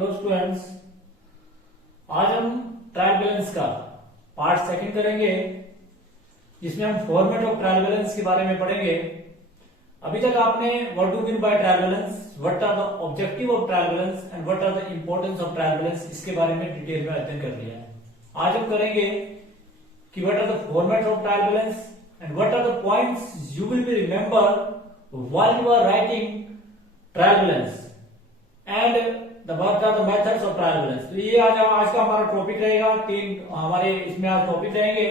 Hello students, आज हम trial balance का पार्ट सेकंड करेंगे, जिसमें हम फॉर्मेट ऑफ ट्रायल बैलेंस के बारे में पढ़ेंगे। अभी तक आपने what do mean by trial balance, what are the objective of trial balance and what are the importance of trial balance, इसके बारे में डिटेल में अध्ययन कर लिया है। आज हम करेंगे कि what are the format of trial balance and what are the points you will be remember while you are writing trial balance and what are the methods of trial balance. तो ये आज का हमारा टॉपिक रहेगा। तीन हमारे इसमें आज टॉपिक रहेंगे,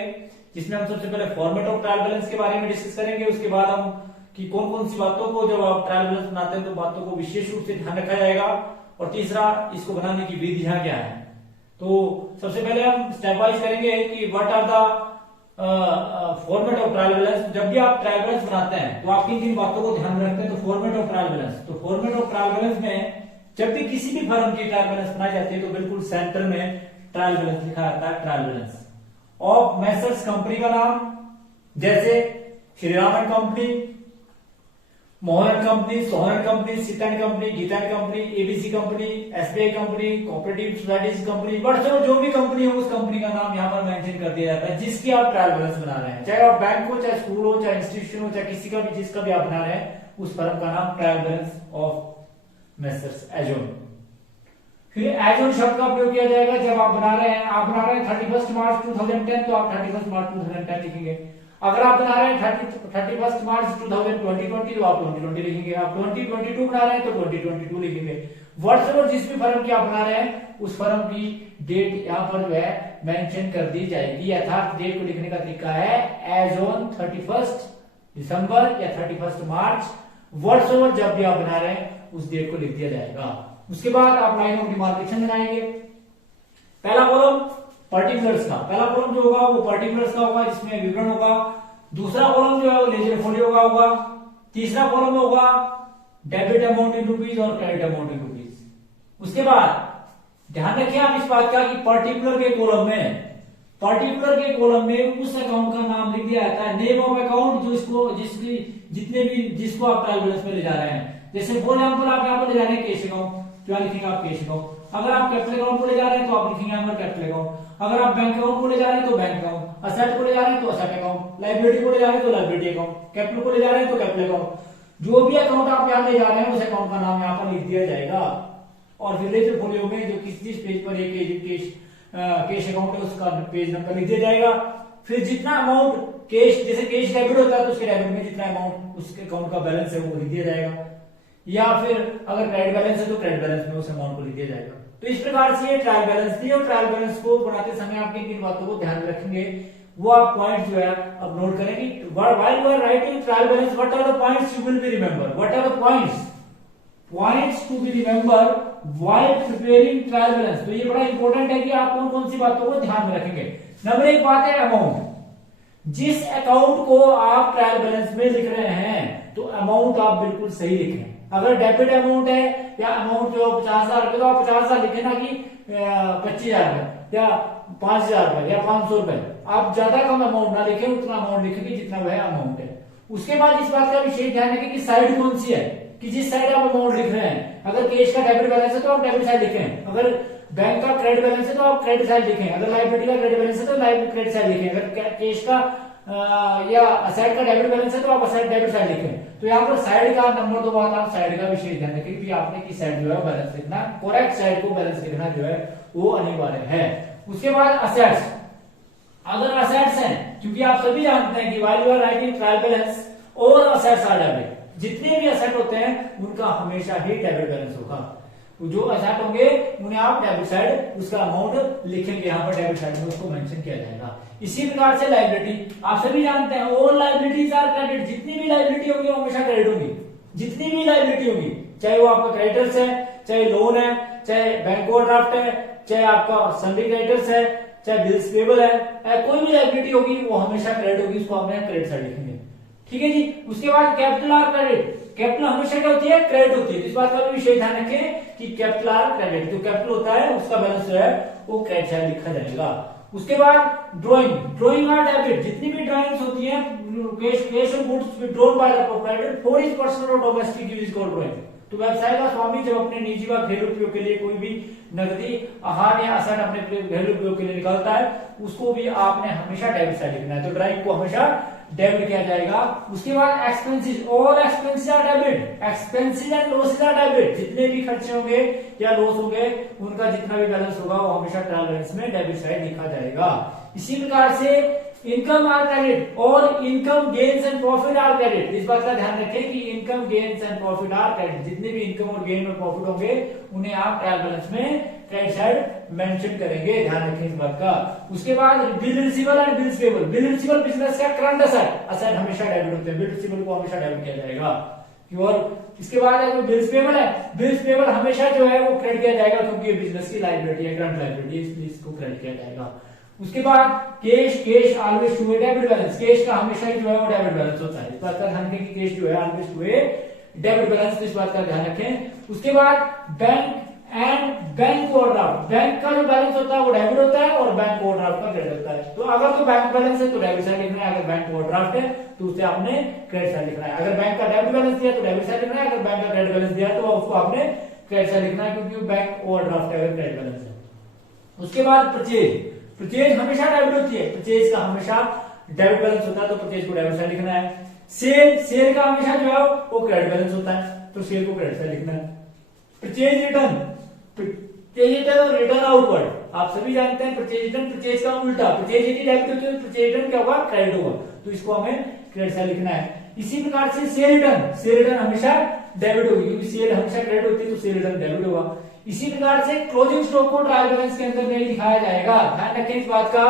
जिसमें हम सबसे पहले फॉर्मेट ऑफ ट्रायल बैलेंस के बारे में डिस्कस करेंगे। उसके बाद हम कि कौन कौन सी बातों को जब आप ट्रायल बैलेंस बनाते हैं तो बातों को विशेष रूप से ध्यान रखा जाएगा, और तीसरा इसको बनाने की विधियां क्या है। तो सबसे पहले हम स्टेप वाइज करेंगे कि what are the format of trial balance. जब भी आप ट्रायल बैलेंस बनाते हैं तो आप किन किन बातों को ध्यान में रखते हैं। तो फॉर्मेट ऑफ ट्रायल बैलेंस, तो फॉर्मेट ऑफ ट्रायल बैलेंस में जब भी किसी भी फर्म की ट्रायल बैलेंस बनाई जाती है तो बिल्कुल सेंटर में ट्रायल बैलेंस लिखा जाता है, trial balance of messrs company का नाम, जैसे Shriraman company, Mohan company, Sohan company, Seetan company, Geetan company, ABC company, SBI company, cooperative societies company, whatsoever जो भी कंपनी हो उस कंपनी का नाम यहाँ पर मेंशन कर दिया जाता है जिसकी आप ट्रायल बैलेंस बना रहे हैं। चाहे आप बैंक हो, चाहे स्कूल हो, चाहे इंस्टीट्यूशन हो, चाहे किसी का भी जिसका भी आप बना रहे हैं, उस फर्म का नाम ट्रायल बैलेंस ऑफ मैसर्स एजोन। फिर एजोन शब्द का प्रयोग किया जाएगा जब आप बना रहे हैं 31 मार्च 2010 तो आप 31 मार्च 2010 लिखेंगे। अगर आप बना रहे हैं 31 मार्च 2020 तो आप 2020 लिखेंगे। आप 2022 बना रहे हैं तो 2022 लिखेंगे। व्हाट्सएवर जिस भी फर्म की आप बना रहे हैं उस फर्म की डेट यहाँ पर जो है मेंशन कर दी जाएगी। यथार्थ डेट को लिखने का तरीका है एज ऑन 31 दिसंबर या 31 मार्च। व्हाट्सएवर जब भी आप बना रहे हैं उस डेट को लिख दिया जाएगा। उसके बाद आप लाइन ऑफ डिमार्केशन लगाएंगे। पहला कॉलम पर्टिकुलर्स का, पहला कॉलम जो होगा वो पर्टिकुलर्स का होगा जिसमें विवरण होगा। दूसरा कॉलम जो है वो लेजर फोलियो का होगा। तीसरा कॉलम होगा डेबिट अमाउंट इन रुपीज और क्रेडिट अमाउंट इन रुपीज। उसके बाद ध्यान रखिए आप इस बात का कि पर्टिकुलर के कॉलम में उस अकाउंट का नाम लिख दिया जाता है, नेम ऑफ अकाउंट जिसको आप ट्रायल बैलेंस में ले जा रहे हैं। जैसे फॉर एग्जांपल आप यहाँ पर ले जा रहे हैं कैश अकाउंट, क्या लिखेंगे आप कैश अकाउंट। अगर आप कैपिटल अकाउंट को ले जा रहे हैं तो आप लिखेंगे यहाँ पर कैपिटल अकाउंट। अगर आप बैंक अकाउंट को ले जा रहे हैं तो बैंक अकाउंट, असेट को ले जा रहे हैं तो असेट अकाउंट, लायबिलिटी को ले जा रहे हैं तो लायबिलिटी अकाउंट, कैपिटल को ले जा रहे हैं तो कैपिटल अकाउंट। जो भी अकाउंट आप यहाँ ले जा रहे हैं उस अकाउंट का नाम यहाँ पर लिख दिया जाएगा। और फिर लेजर फोलियो में जो जिस पेज पर कैश अकाउंट है उसका पेज नंबर लिख दिया जाएगा। फिर जितना अमाउंट कैश, जैसे कैश डेबिट होता है तो उसके डेबिट में जितना अमाउंट उसके अकाउंट का बैलेंस है वो लिख दिया जाएगा, या फिर अगर क्रेडिट बैलेंस है तो क्रेडिट बैलेंस में उस अमाउंट को लिख दिया जाएगा। तो इस प्रकार से ये ट्रायल बैलेंस थी, और ट्रायल बैलेंस को बनाते समय आप किन बातों को ध्यान रखेंगे वो आप पॉइंट जो है अब नोट करेंगे। While you are writing trial balance what are the points you will be remember, what are the points to be remember while preparing trial balance. तो ये बड़ा इंपॉर्टेंट है कि आप कौन कौन सी बातों को ध्यान में रखेंगे। नंबर एक बात है अमाउंट। जिस अकाउंट को आप ट्रायल बैलेंस में लिख रहे हैं तो अमाउंट आप बिल्कुल सही लिखें। अगर डेबिट अमाउंट है या अमाउंट जो 50,000 रुपए तो आप 50,000 लिखे ना कि 25,000 रुपए या 5,000 रुपए या 500 रुपए। आप ज्यादा कम अमाउंट ना लिखें, उतना अमाउंट लिखेंगे जितना वह अमाउंट है। उसके बाद इस बात का विशेष ध्यान रखें कि साइड कौन सी है, कि जिस साइड आप अमाउंट लिख रहे हैं। अगर कैश का डेबिट बैलेंस है तो आप डेबिट साइड लिखें, अगर बैंक का क्रेडिट बैलेंस है तो आप क्रेडिट साइड लिखें, अगर लायबिलिटी का क्रेडिट बैलेंस है तो लायबिलिटी क्रेडिट साइड लिखें, अगर कैश का या असेट का डेबिट बैलेंस है तो आप असेट डेबिट साइड लिखें। तो यहाँ पर साइड का नंबर 2 बात आप साइड का विशेष ध्यान रखें कि आपने किस साइड जो है बैलेंस लिखना, करेक्ट साइड को बैलेंस लिखना जो है वो अनिवार्य है। उसके बाद असेट्स, अगर असेट्स हैं, क्योंकि आप सभी जानते हैं कि while you are writing trial balance और असेट्स आर डेबिट, जितने भी असेट होते हैं उनका हमेशा ही डेबिट बैलेंस होगा। जो असेट होंगे उन्हें आप डेबिट साइड उसका अमाउंट लिखेंगे, यहाँ पर डेबिट साइड में उसको मेंशन किया जाएगा। इसी प्रकार से लायबिलिटी, आप सभी जानते हैं ऑल लायबिलिटीज आर क्रेडिट, जितनी भी लायबिलिटी होगी वो हमेशा क्रेडिट होगी। जितनी भी लायबिलिटी होगी, चाहे वो आपका क्रेडिटर्स है, चाहे लोन है, चाहे बैंक ओवरड्राफ्ट है, चाहे आपका सन्डी क्रेडिटर्स है, चाहे बिल्स पेबल है, कोई भी लायबिलिटी होगी वो हमेशा क्रेडिट होगी, उसको हम क्रेडिट साइड लिखेंगे। ठीक है जी। उसके बाद कैपिटल आर क्रेडिट, कैपिटल हमेशा क्या होती है, क्रेडिट होती है। इस बात का भी विशेष ध्यान रखें कि कैपिटल आर क्रेडिट, जो कैपिटल होता है उसका बैलेंस जो है वो क्रेडिट साइड लिखा जाएगा। उसके बाद ड्राइंग आर डेबिट, जितनी भी ड्राइंग्स होती हैं कैश और goods withdrawn by the proprietor for his personal और domestic use is called drawing. तो व्यवसाय का स्वामी जब अपने निजी व घरेलू उपयोग के लिए कोई भी नकदी आहार या असेट अपने घरेलू उपयोग के लिए निकालता है, उसको भी आपने हमेशा डेबिट साइड लिखना है। तो ड्राइव को हमेशा डेबिट किया जाएगा। उसके बाद expenses, all expenses are debit, expenses and losses are debit. जितने भी खर्चे होंगे या लॉस होंगे उनका जितना भी बैलेंस होगा वो हमेशा ट्रायल बैलेंस में डेबिट साइड लिखा जाएगा। इसी प्रकार से इनकम आर क्रेडिट और income gains and profit are credit. इस बात का ध्यान रखें कि income gains and profit are credit. जितने भी इनकम और गेन और प्रॉफिट होंगे उन्हें आप ट्रायल बैलेंस में क्रेडिट साइड मेंशन करेंगे, ध्यान रखें इस बात का। उसके बाद bill receivable and bills payable. Bill receivable business का करंट असेट, असेट हमेशा डेबिट होते हैं, बिल रिसीवेबल को हमेशा डेबिट किया जाएगा। और इसके बाद जो बिल्स पेबल है, बिल्स पेबल हमेशा जो है वो क्रेडिट किया जाएगा क्योंकि ये बिजनेस की लायबिलिटी है, करंट लायबिलिटी, इसलिए इसको क्रेडिट किया जाएगा। उसके बाद cash, cash always to a debit balance. Cash का हमेशा ही जो है वो डेबिट बैलेंस होता है। इस बात का ध्यान रखें कि कैश जो है always to a debit balance, इस बात का ध्यान रखें। उसके बाद bank and bank overdraft. Bank का जो बैलेंस होता है वो डेबिट होता है और बैंक ओवरड्राफ्ट का क्रेडिट होता है। तो अगर तो बैंक बैलेंस है तो डेबिट साइड लिखना है, अगर बैंक ओवरड्राफ्ट है तो उसे आपने क्रेडिट साइड लिखना है। अगर बैंक का डेबिट बैलेंस दिया तो डेबिट साइड लिखना है, अगर बैंक का क्रेडिट बैलेंस दिया तो उसको आपने क्रेडिट साइड लिखना है क्योंकि बैंक ओवरड्राफ्ट है, अगर क्रेडिट बैलेंस है। उसके बाद परचेज, परचेज हमेशा डेबिट होती है, परचेज का हमेशा डेबिट बैलेंस होता है तो परचेज को डेबिट साइड लिखना है। सेल, सेल का हमेशा जो है वो क्रेडिट बैलेंस होता है तो सेल को क्रेडिट साइड लिखना है। परचेज रिटर्न, परचेज रिटर्न और रिटर्न आउटवर्ड आप सभी जानते हैं। परचेज रिटर्न परचेज का उल्टा, परचेज यदि डेबिट होती है तो परचेज रिटर्न क्या होगा, क्रेडिट होगा, तो इसको हमें क्रेडिट साइड लिखना है। इसी प्रकार से सेल रिटर्न, सेल रिटर्न हमेशा डेबिट होगी क्योंकि सेल हमेशा क्रेडिट होती है तो सेल रिटर्न डेबिट होगा। इसी प्रकार से क्लोजिंग स्टॉक को ट्रायल बैलेंस के अंदर नहीं दिखाया जाएगा, ध्यान रखें इस बात का,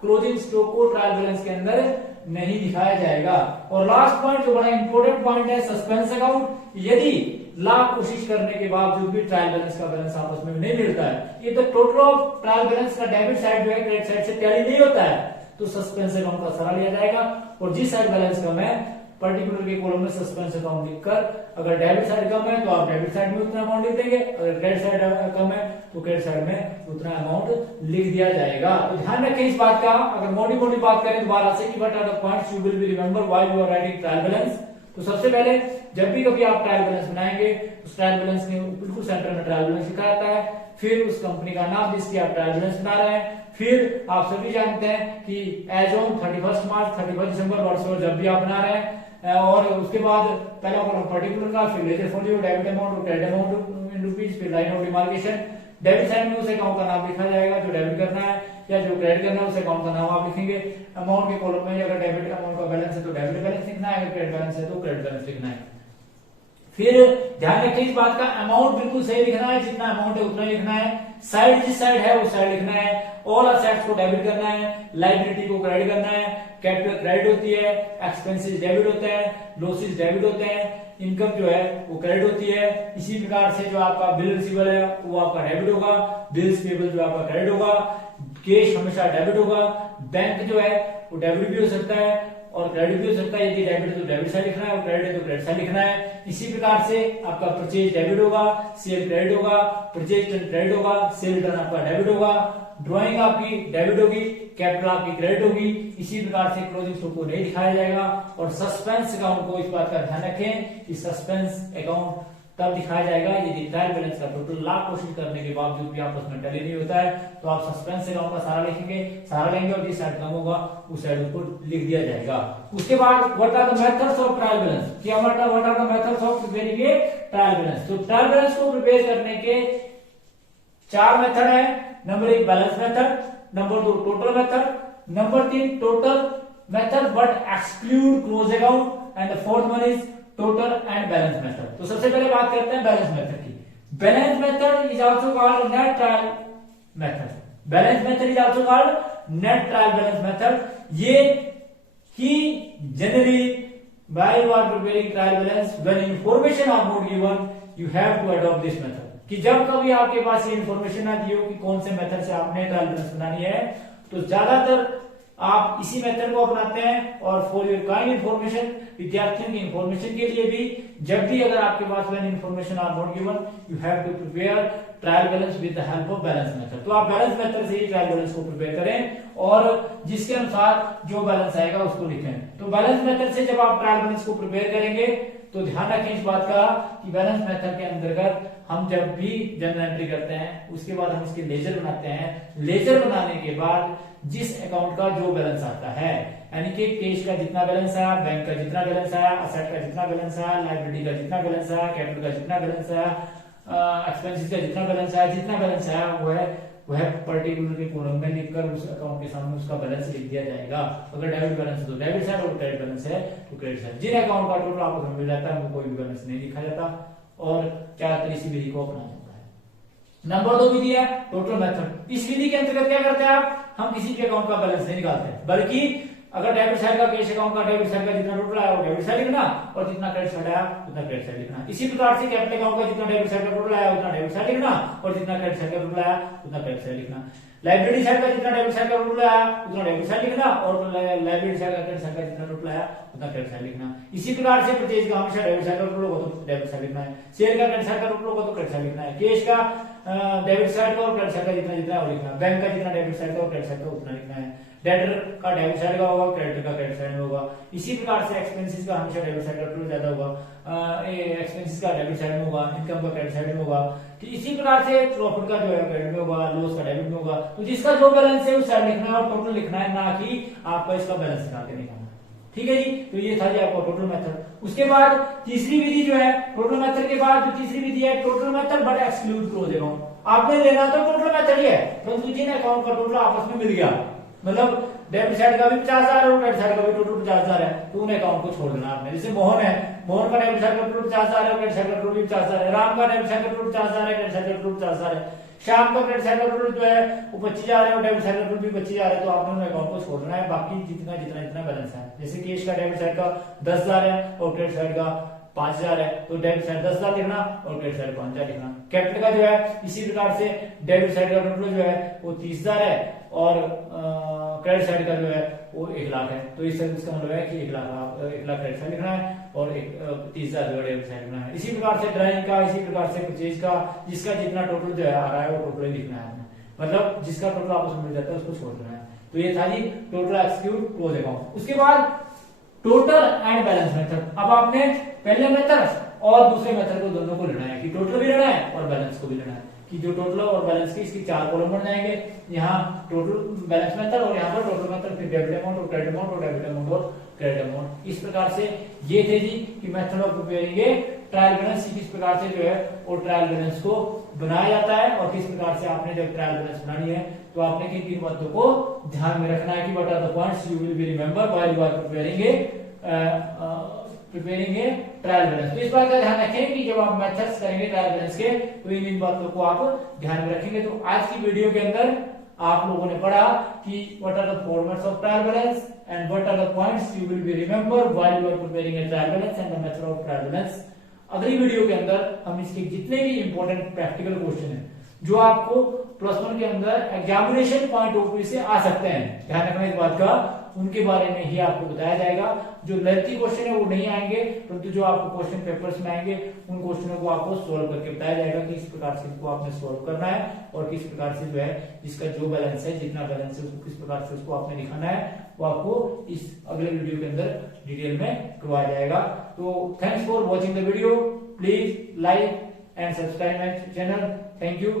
क्लोजिंग स्टॉक को ट्रायल बैलेंस के अंदर नहीं दिखाया जाएगा। और लास्ट पॉइंट जो बड़ा इंपॉर्टेंट पॉइंट है, सस्पेंस अकाउंट। यदि लाख कोशिश करने के बावजूद भी ट्रायल बैलेंस का बैलेंस आपस में नहीं मिलता है, ये तो टोटल ऑफ ट्रायल बैलेंस का डेबिट साइड जो है क्रेडिट साइड से टैली नहीं होता है, तो सस्पेंस अकाउंट का सहारा लिया जाएगा। और जिस साइड बैलेंस कम है पर्टिकुलर के कॉलम में सस्पेंस अकाउंट लिखकर, अगर डेबिट साइड कम है तो आप डेबिट साइड में उतना अमाउंट लिख देंगे, अगर क्रेडिट साइड कम है तो क्रेडिट साइड में उतना अमाउंट लिख दिया जाएगा। तो ध्यान रखें इस बात का। अगर मोटी मोटी बात करें दोबारा से कि what are the points you will be remember while you are writing trial balance. तो सबसे पहले जब भी कभी आप ट्रायल बैलेंस बनाएंगे तो ट्रायल बैलेंस में बिल्कुल सेंटर में ट्रायल बैलेंस लिखा रहता है, फिर उस कंपनी का नाम जिसकी आप ट्रायल बैलेंस बना रहे हैं, फिर आप सभी जानते हैं कि एज ऑन 31 मार्च 31 दिसंबर वर्ष जब भी आप बना रहे हैं, और उसके बाद पहला कॉलम पर्टिकुलर का, फिर लेजर फॉर डेबिट अमाउंट और क्रेडिट अमाउंट इन रुपीज, फिर line of demarcation. Debit side में उस अकाउंट का नाम लिखा जाएगा जो डेबिट करना है, या जो क्रेडिट करना है उस अकाउंट का नाम आप लिखेंगे। अमाउंट के कॉलम में अगर डेबिट अमाउंट का बैलेंस है तो डेबिट बैलेंस लिखना है, अगर क्रेडिट बैलेंस है तो क्रेडिट बैलेंस लिखना है। फिर ध्यान रखिए इस बात का, अमाउंट बिल्कुल सही लिखना है, जितना अमाउंट है उतना लिखना है। साइड जिस साइड है उस साइड लिखना है। ऑल असेट्स को डेबिट करना है, लायबिलिटी को क्रेडिट करना है। कैपिटल क्रेडिट होती है, एक्सपेंसेस डेबिट होते हैं, लॉसेस डेबिट होते हैं, इनकम जो है वो क्रेडिट होती है। इसी प्रकार से जो आपका बिल रिसीवेबल है वो आपका डेबिट होगा, बिल्स पेबल जो आपका क्रेडिट होगा, कैश हमेशा डेबिट होगा, बैंक जो है वो डेबिट भी हो सकता है और क्रेडिट भी हो सकता है। यदि डेबिट है तो डेबिट साइड लिखना है और क्रेडिट है तो क्रेडिट साइड लिखना है। इसी प्रकार से आपका परचेज डेबिट होगा, सेल क्रेडिट होगा, परचेज क्रेडिट होगा, सेल रिटर्न आपका डेबिट होगा, ड्राइंग आपकी डेबिट होगी, कैपिटल आपकी क्रेडिट होगी। इसी प्रकार से क्लोजिंग स्टॉक को नहीं दिखाया जाएगा। और सस्पेंस अकाउंट को इस बात का ध्यान रखें कि सस्पेंस अकाउंट तब दिखाया जाएगा यदि ट्रायल बैलेंस का टोटल लाख कोशिश करने के बावजूद भी आपस में टैली नहीं होता है, तो आप सस्पेंस अकाउंट का सहारा लिखेंगे, सहारा लेंगे और जिस साइड कम होगा उस साइड उसको लिख दिया जाएगा। उसके बाद what are the methods of trial balance, कि what are the methods of preparing a trial balance. तो ट्रायल बैलेंस को प्रिपेयर करने के 4 मेथड है। Number 1 balance method, number 2 total method, number 3 total method but exclude close account, and the fourth one is total and balance method. तो सबसे पहले बात करते हैं बैलेंस मेथड की। Balance method is also called net trial method. Balance method is also called net trial balance method. ये कि generally while you are preparing trial balance, when information are not given, you have to adopt this method। कि जब कभी आपके पास ये information ना दी हो कि कौन से मेथड से आपने ट्रायल बैलेंस बनानी है, तो ज्यादातर आप इसी मेथड को अपनाते हैं। और फॉर योर काइंड इन्फॉर्मेशन, विद्यार्थियों की इन्फॉर्मेशन के लिए भी, जब भी अगर आपके पास when information are not given, you have to prepare trial balance with the help of balance method. तो आप बैलेंस मेथड से ही ट्रायल बैलेंस को प्रिपेयर करें और जिसके अनुसार जो बैलेंस आएगा उसको लिखें। तो बैलेंस मेथड से जब आप ट्रायल बैलेंस को प्रिपेयर करेंगे तो ध्यान रखें इस बात का कि बैलेंस मेथड के अंतर्गत हम जब भी जर्नल एंट्री करते हैं उसके बाद हम इसके लेजर बनाते हैं। लेजर बनाने के बाद जिस अकाउंट का जो बैलेंस आता है, यानी कि कैश का जितना बैलेंस आया, बैंक का जितना बैलेंस आया, असेट का जितना बैलेंस आया, लायबिलिटी का जितना बैलेंस आया, कैपिटल का जितना बैलेंस आया, एक्सपेंसेस का जितना बैलेंस आया, जितना बैलेंस आया वह पर्टिकुलर के कॉलम में लिखकर उस अकाउंट के सामने उसका बैलेंस लिख दिया जाएगा। अगर डेबिट बैलेंस है तो डेबिट साइड और क्रेडिट बैलेंस है तो क्रेडिट साइड। जिन अकाउंट का टोटल आपको मिल जाता है वो कोई भी बैलेंस नहीं लिखा जाता और क्या इसी विधि को अपनाया जाता है। नंबर 2 विधि है टोटल मेथड। इस विधि के अंतर्गत क्या करते हैं हम किसी भी अकाउंट का बैलेंस नहीं निकालते, बल्कि अगर डेबिट साइड का कैश अकाउंट का डेबिट साइड का जितना टोटल आया वो डेबिट साइड लिखना और जितना क्रेडिट साइड आया उतना क्रेडिट साइड लिखना। इसी प्रकार से कैपिटल अकाउंट का जितना डेबिट साइड का टोटल आया उतना डेबिट साइड लिखना और जितना क्रेडिट साइड का टोटल आया उतना क्रेडिट साइड लिखना। लायबिलिटी साइड का जितना डेबिट साइड का टोटल आया उतना डेबिट साइड लिखना और लायबिलिटी साइड का क्रेडिट साइड का जितना टोटल आया उतना क्रेडिट साइड लिखना। इसी प्रकार से परचेज का हमेशा डेबिट साइड का टोटल होगा तो डेबिट साइड लिखना है, शेयर का क्रेडिट साइड का टोटल होगा तो क्रेडिट साइड लिखना है, कैश का डेबिट साइड का और क्रेडिट साइड का जितना जितना है वो लिखना है, बैंक का जितना डेबिट साइड का और क्रेडिट साइड का उतना लिखना है, डेटर का डेबिट साइड का होगा, क्रेडिटर का क्रेडिट साइड में होगा। इसी प्रकार से एक्सपेंसेस का हमेशा डेबिट साइड का टोटल ज्यादा होगा, एक्सपेंसेस का डेबिट साइड में होगा, इनकम का क्रेडिट साइड में होगा। तो इसी प्रकार से प्रॉफिट का जो है क्रेडिट में होगा, लॉस का डेबिट में होगा। तो जिसका जो बैलेंस है उस साइड लिखना है और टोटल लिखना है, ना कि आपका इसका बैलेंस निकाल के निकालना। ठीक है जी, तो ये था जी आपका टोटल मेथड। उसके बाद तीसरी विधि जो है टोटल मेथड के बाद जो तीसरी विधि है total method but exclude close account. आपने लेना तो टोटल मेथड ही है, परंतु जिन अकाउंट का टोटल आपस में मिल गया, मतलब डेबिट साइड का भी 50,000 है और क्रेडिट साइड का भी टोटल 50,000 है, तो उन अकाउंट को छोड़ देना आपने। जैसे मोहन है, मोहन का डेबिट साइड का टोटल 50,000 है और क्रेडिट साइड का टोटल 50,000 है। राम का डेबिट साइड का टोटल 50,000 है, क्रेडिट साइड का टोटल 50,000 है। श्याम का क्रेडिट साइड का टोटल जो है वो 25,000 है और डेबिट साइड का टोटल भी 25,000 है, तो आपने उन अकाउंट को छोड़ देना है। बाकी जितना जितना जितना बैलेंस है, जैसे कैश का डेबिट साइड का 10,000 है और क्रेडिट साइड का 5,000 है, तो डेबिट साइड 10,000 लिखना और क्रेडिट साइड 5,000 लिखना। कैपिटल का जो है इसी प्रकार से डेबिट साइड का टोटल जो है वो 30,000 है और क्रेडिट साइड का जो है वो 1,00,000 है, तो इसका मतलब है कि 1,00,000 क्रेडिट साइड लिखना है और 30,000 जो डेबिट साइड लिखना है। इसी प्रकार से ड्राइंग का, इसी प्रकार से परचेज का, जिसका जितना टोटल जो है आ रहा है वो टोटल लिखना है, मतलब जिसका टोटल आपस में मिल जाता है उसको छोड़ देना है। तो ये था जी टोटल एक्सक्लूड क्लोज अकाउंट। उसके बाद टोटल एंड बैलेंस मेथड। अब आपने पहले मेथड और दूसरे मेथड को दोनों को लेना है कि टोटल भी लेना है और बैलेंस को भी लेना है, कि जो टोटल और बैलेंस की इसकी 4 कॉलम बन जाएंगे। यहाँ टोटल बैलेंस मेथड और यहाँ पर टोटल मेथड, फिर डेबिट अमाउंट और क्रेडिट अमाउंट और डेबिट अमाउंट और क्रेडिट अमाउंट। इस प्रकार से ये थे जी कि method of preparing trial balance, किस प्रकार से जो है वो ट्रायल बैलेंस को बनाया जाता है और किस प्रकार से आपने जब ट्रायल बैलेंस बनानी है तो आपने किन किन बातों को ध्यान में रखना है कि what are the points you will be remember while you are preparing a trial balance. तो इस बात का ध्यान रखें कि जब आप मेथड्स करेंगे ट्रायल बैलेंस के तो इन बातों को आप ध्यान में रखेंगे। तो आज की वीडियो के अंदर आप लोगों ने पढ़ा कि what are the formats of trial balance and what are the points you will be remember while you are preparing a trial balance and the method of trial balance. अगली वीडियो के अंदर हम इसके जितने भी इंपॉर्टेंट प्रैक्टिकल क्वेश्चन हैं जो आपको +1 के अंदर एग्जामिनेशन पॉइंट ऑफ व्यू से आ सकते हैं, ध्यान रखना इस बात का, उनके बारे में ही आपको बताया जाएगा। जो लेंथी क्वेश्चन है वो नहीं आएंगे, परंतु जो आपको क्वेश्चन पेपर्स में आएंगे उन क्वेश्चनों को आपको सोल्व करके बताया जाएगा कि इस प्रकार से इनको आपने सोल्व करना है और किस प्रकार से जो है जिसका जो बैलेंस है, जितना बैलेंस है उसको किस प्रकार से उसको आपने दिखाना है, वो आपको इस अगले वीडियो के अंदर डिटेल में करवाया जाएगा। तो thanks for watching the video, please like and subscribe my channel. Thank you.